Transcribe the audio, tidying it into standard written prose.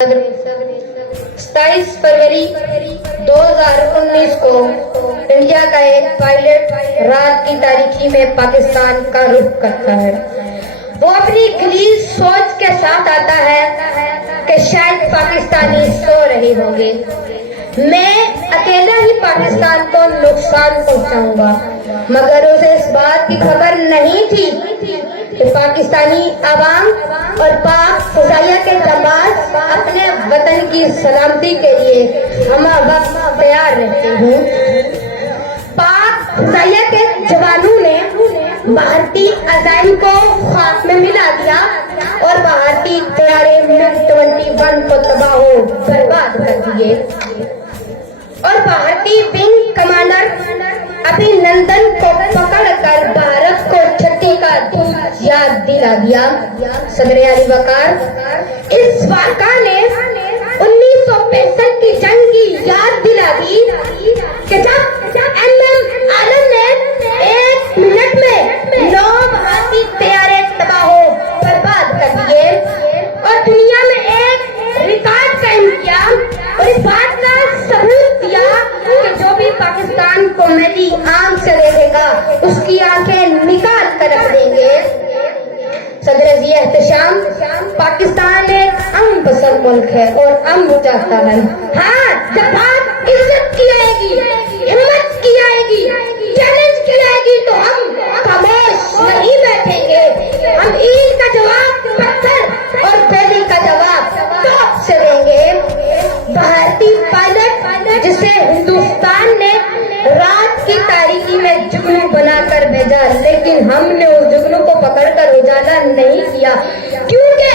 27 फरवरी 2019 को इंडिया का एक पायलट रात की तारीकी में पाकिस्तान का रुख करता है। वो अपनी गलीज सोच के साथ आता है कि शायद पाकिस्तानी सो रहे होंगे, मैं अकेला ही पाकिस्तान को नुकसान पहुंचाऊंगा। मगर उसे इस बात की खबर नहीं थी कि पाकिस्तानी अवाम और पाक फजाइया के जमात अपने वतन की सलामती के लिए हम वक्त तैयार रहते हैं। पाक फजाइया के जवानों ने भारतीय अजाइम को खाक में मिला दिया और भारतीय तैयारे MiG-21 को तबाह बर्बाद कर दिए और भारतीय विंग कमांडर अभिनंदन को पकड़कर भारत को छठी का याद दिला दिया। सदर आली वकार इस वाक़ा ने 1965 की जंग की याद दिला दी कि जब MM आलम ने 1 मिनट में 9 भारतीय तैयारे तबाह बर्बाद कर दिए और दुनिया में एक रिकॉर्ड कायम किया और इस बात का सबूत दिया कि जो भी पाकिस्तान को मेरी आंख से देखेगा उसकी आंखें निकाल कर रख देंगे। सदर एहतशाम, पाकिस्तान एक अमन पसंद मुल्क है और अमन चाहता है। हाँ, जब बात इज्जत की आएगी, हिम्मत की आएगी, चैलेंज की आएगी तो हम खामोश नहीं बैठेंगे। हम ईद का जवाब पत्थर और बैली का जवाब तोप से देंगे। भारतीय पायलट जिसे हिंदुस्तान ने रात की तारीकी में जुगनू बनाकर भेजा, लेकिन हमने उस जुगनू को पकड़कर उजाला नहीं किया क्योंकि